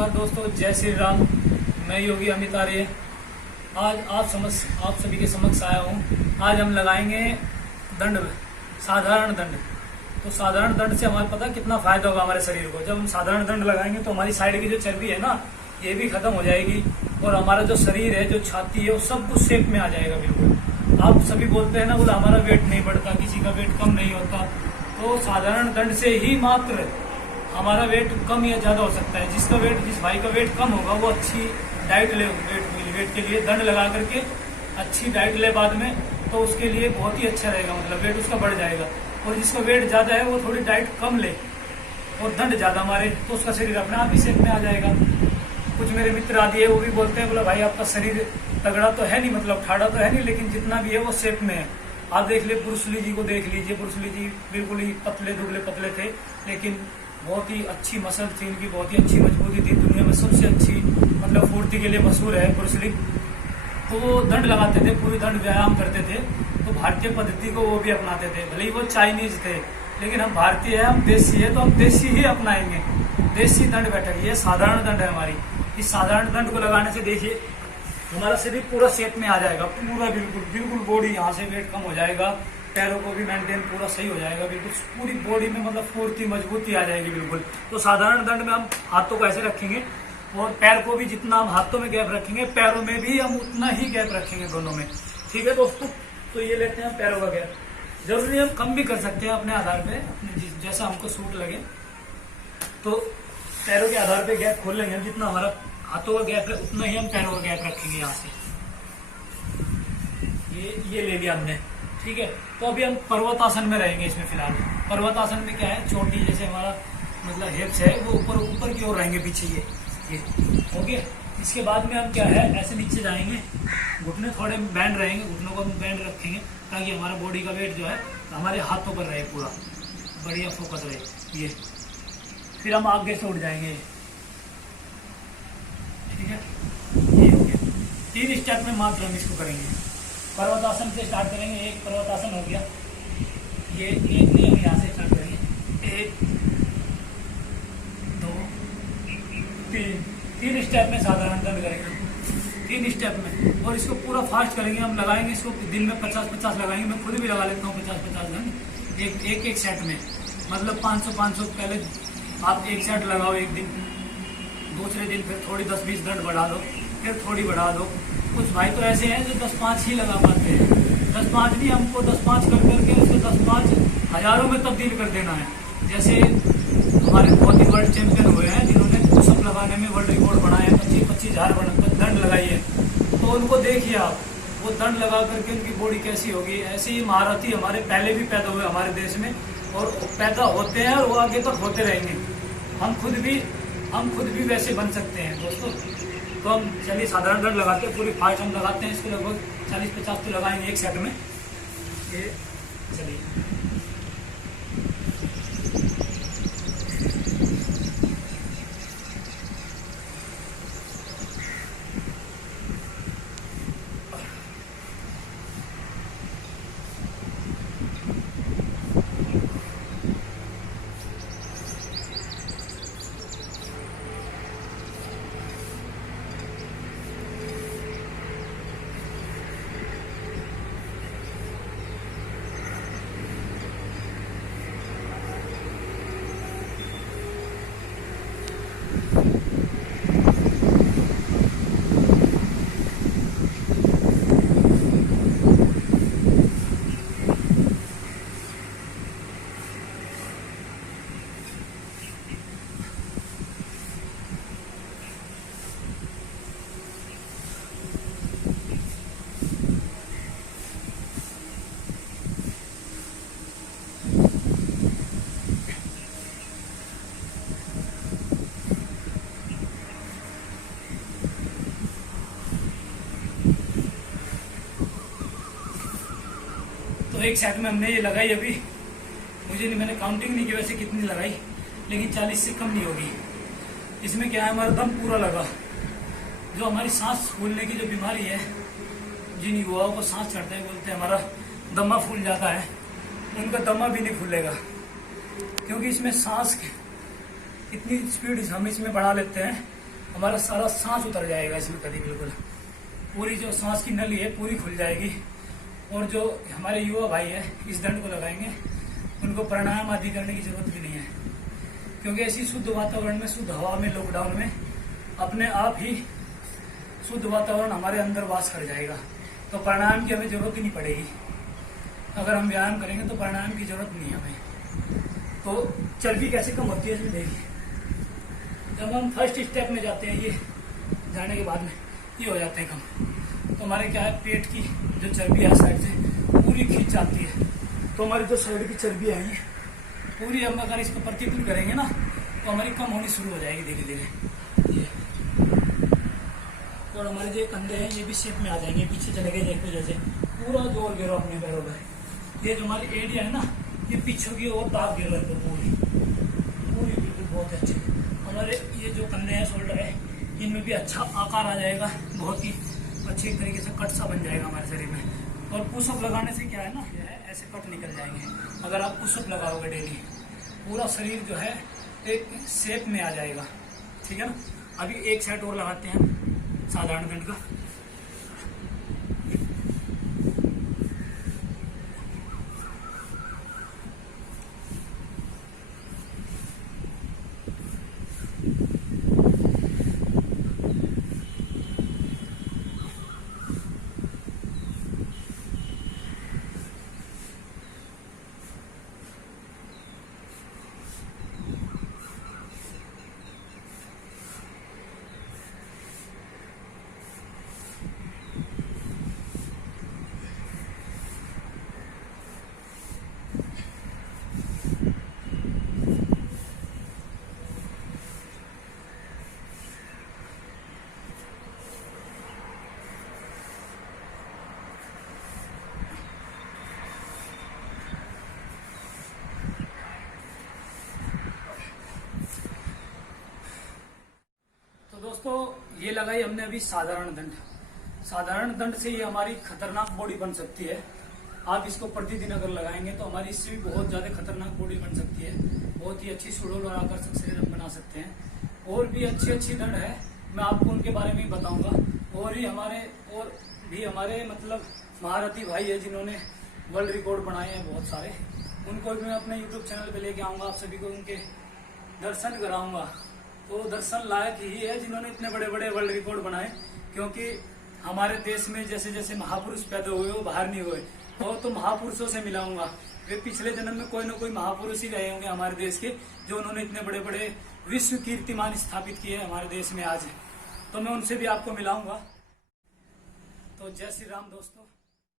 नमस्कार दोस्तों, जय श्री राम। मैं योगी अमित आर्य आज आप सभी के समक्ष आया हूँ। आज हम लगाएंगे दंड, साधारण दंड। तो साधारण दंड से हमारे पता कितना फायदा होगा हमारे शरीर को। जब हम साधारण दंड लगाएंगे तो हमारी साइड की जो चर्बी है ना, ये भी खत्म हो जाएगी और हमारा जो शरीर है, जो छाती है, वो सब कुछ शेप में आ जाएगा बिल्कुल। आप सभी बोलते हैं ना, बोला हमारा वेट नहीं बढ़ता, किसी का वेट कम नहीं होता। तो साधारण दंड से ही मात्र हमारा वेट कम या ज्यादा हो सकता है। जिस भाई का वेट कम होगा वो अच्छी डाइट ले, वेट के लिए दंड लगा करके अच्छी डाइट ले बाद में, तो उसके लिए बहुत ही अच्छा रहेगा, मतलब वेट उसका बढ़ जाएगा। और जिसका वेट ज्यादा है वो थोड़ी डाइट कम ले और दंड ज्यादा मारे, तो उसका शरीर अपने आप ही शेप में आ जाएगा। कुछ मेरे मित्र आदि है, वो भी बोलते हैं, बोला भाई आपका शरीर तगड़ा तो है नहीं, मतलब ठाड़ा तो है नहीं, लेकिन जितना भी है वो शेप में है। आप देख ले, ब्रूस ली जी को देख लीजिए। ब्रूस ली जी बिल्कुल ही पतले दुबले पतले थे, लेकिन बहुत ही अच्छी मसल थी उनकी, बहुत ही अच्छी मजबूती थी। दुनिया में सबसे अच्छी मतलब फुर्ती के लिए मशहूर है ब्रूस ली। तो वो दंड लगाते थे, पूरी दंड व्यायाम करते थे। तो भारतीय पद्धति को वो भी अपनाते थे, भले ही वो चाइनीज थे, लेकिन हम भारतीय है, हम देसी है, तो हम देसी ही अपनाएंगे। देसी दंड बैठक, ये साधारण दंड है हमारी। इस साधारण दंड को लगाने से देखिए हमारा शरीर पूरा शेप में आ जाएगा, पूरा बिल्कुल बॉडी, यहाँ से वेट कम हो जाएगा, पैरों को भी मेंटेन पूरा सही हो जाएगा, बिल्कुल पूरी बॉडी में मतलब फुर्ती मजबूती आ जाएगी बिल्कुल। तो साधारण दंड में हम हाथों को ऐसे रखेंगे और पैर को भी जितना हम हाथों में गैप रखेंगे, पैरों में भी हम उतना ही गैप रखेंगे दोनों में। ठीक है दोस्तों, तो ये लेते हैं पैरों का गैप। जरूरी हम कम भी कर सकते हैं अपने आधार पे, अपने जैसा हमको सूट लगे। तो पैरों के आधार पे गैप खोल लेंगे, जितना हमारा हाथों का गैप है उतना ही हम पैरों का गैप रखेंगे। यहाँ से ये ले लिया हमने, ठीक है। तो अभी हम पर्वतासन में रहेंगे इसमें फिलहाल। पर्वतासन में क्या है, चोटी जैसे हमारा मतलब हिप्स है वो ऊपर की ओर रहेंगे, पीछे ये ओके। इसके बाद में हम क्या है, ऐसे नीचे जाएंगे, घुटने थोड़े बैंड रहेंगे, घुटनों को हम बैंड रखेंगे ताकि हमारा बॉडी का वेट जो है हमारे हाथों पर रहे, पूरा बढ़िया फोकस रहे। ये फिर हम आगे से उठ जाएंगे, ठीक है। ये हो गया, 3 स्टेप में मात्र हम इसको करेंगे। पर्वतासन से स्टार्ट करेंगे। एक पर्वतासन हो गया, ये एक नहीं, हम यहाँ से स्टार्ट करेंगे। 1 2 3 स्टेप में साधारण दंड करेंगे, 3 स्टेप में। और इसको पूरा फास्ट करेंगे, हम लगाएंगे इसको दिन में 50-50 लगाएंगे। मैं खुद भी लगा लेता हूँ 50-50 दंड एक सेट में, मतलब 500 पहले आप एक सेट लगाओ एक दिन, दूसरे दिन फिर थोड़ी 10-20 दंड बढ़ा दो, फिर थोड़ी बढ़ा दो। कुछ भाई तो ऐसे हैं जो 10-5 ही लगा पाते हैं। 10-5 नहीं, हमको 10-5 कर करके उसको 10-5 हजारों में तब्दील कर देना है। जैसे हमारे बहुत ही वर्ल्ड चैंपियन हुए हैं जिन्होंने पुशअप लगाने में वर्ल्ड रिकॉर्ड बनाए हैं, 25 हजार दंड लगाई है। तो उनको देखिए आप, वो दंड लगा करके उनकी बॉडी कैसी होगी। ऐसे ही महारथी हमारे पहले भी पैदा हुए हमारे देश में, और पैदा होते हैं और वो आगे तक होते रहेंगे। हम खुद भी वैसे बन सकते हैं दोस्तों। तो हम चलिए साधारण दंड लगाते हैं, पूरी फास्ट हम लगाते हैं। इसको लगभग 40-50 तो लगाएंगे एक सेट में। ये चलिए, तो एक सेट में हमने ये लगाई। अभी मुझे नहीं, मैंने काउंटिंग नहीं की वैसे कितनी लगाई, लेकिन 40 से कम नहीं होगी। इसमें क्या है, हमारा दम पूरा लगा। जो हमारी सांस फूलने की जो बीमारी है, जिन युवाओं को सांस चढ़ता है, बोलते हैं हमारा दमा फूल जाता है, उनका दमा भी नहीं फूलेगा, क्योंकि इसमें सांस इतनी स्पीड हम इसमें बढ़ा लेते हैं हमारा सारा सांस उतर जाएगा इसमें कभी बिल्कुल। पूरी जो सांस की नली है पूरी खुल जाएगी। और जो हमारे युवा भाई है इस दंड को लगाएंगे उनको प्राणायाम आदि करने की जरूरत भी नहीं है, क्योंकि ऐसी शुद्ध वातावरण में, शुद्ध हवा में, लॉकडाउन में अपने आप ही शुद्ध वातावरण हमारे अंदर वास कर जाएगा। तो प्राणायाम की हमें जरूरत ही नहीं पड़ेगी। अगर हम व्यायाम करेंगे तो प्राणायाम की जरूरत नहीं है हमें। तो चर्बी कैसे कम होती है इसमें देखिए। जब हम फर्स्ट स्टेप में जाते हैं, ये जाने के बाद में ये हो जाते हैं कम, तो हमारे क्या है, पेट की जो चर्बी है साइड से पूरी खींच जाती है। तो हमारी जो साइड की चर्बी है ये पूरी, हम अगर इसको प्रतिदिन करेंगे ना तो हमारी कम होनी शुरू हो जाएगी धीरे धीरे ये। और हमारे जो कंधे हैं ये भी शेप में आ जाएंगे, पीछे चले गए देखो, जैसे पूरा जोर गिरो अपने पैरों पर। ये जो हमारी एरिया है ना ये पीछे की ओर दाब गिर रहे पूरी पूरी बिल्कुल बहुत अच्छे। हमारे ये जो कंधे हैं, शोल्डर है, इनमें भी अच्छा आकार आ जाएगा, बहुत ही अच्छे तरीके से कट सा बन जाएगा हमारे शरीर में। और पुशअप लगाने से क्या है ना, ऐसे कट निकल जाएंगे अगर आप पुशअप लगाओगे डेली। पूरा शरीर जो है एक शेप में आ जाएगा, ठीक है ना। अभी एक सेट और लगाते हैं साधारण दंड का। दोस्तों ये लगाई हमने अभी साधारण दंड। साधारण दंड से ये हमारी खतरनाक बॉडी बन सकती है। आप इसको प्रतिदिन अगर लगाएंगे तो हमारी इससे भी बहुत ज्यादा खतरनाक बॉडी बन सकती है। बहुत ही अच्छी सुडौल और आकर्षक शरीर बना सकते हैं। और भी अच्छी अच्छी दंड है, मैं आपको उनके बारे में ही बताऊंगा। और भी हमारे मतलब महारथी भाई है जिन्होंने वर्ल्ड रिकॉर्ड बनाए हैं बहुत सारे, उनको भी मैं अपने यूट्यूब चैनल पे लेके आऊंगा। आप सभी को उनके दर्शन कराऊंगा। तो दर्शन लायक ही है जिन्होंने इतने बड़े बड़े वर्ल्ड रिकॉर्ड बनाए, क्योंकि हमारे देश में जैसे जैसे महापुरुष पैदा हुए वो बाहर नहीं हुए। और तो महापुरुषों से मिलाऊंगा, वे पिछले जन्म में कोई ना कोई महापुरुष ही रहे होंगे हमारे देश के, जो उन्होंने इतने बड़े बड़े विश्व कीर्तिमान स्थापित किए हमारे देश में आज। तो मैं उनसे भी आपको मिलाऊंगा। तो जय श्री राम दोस्तों।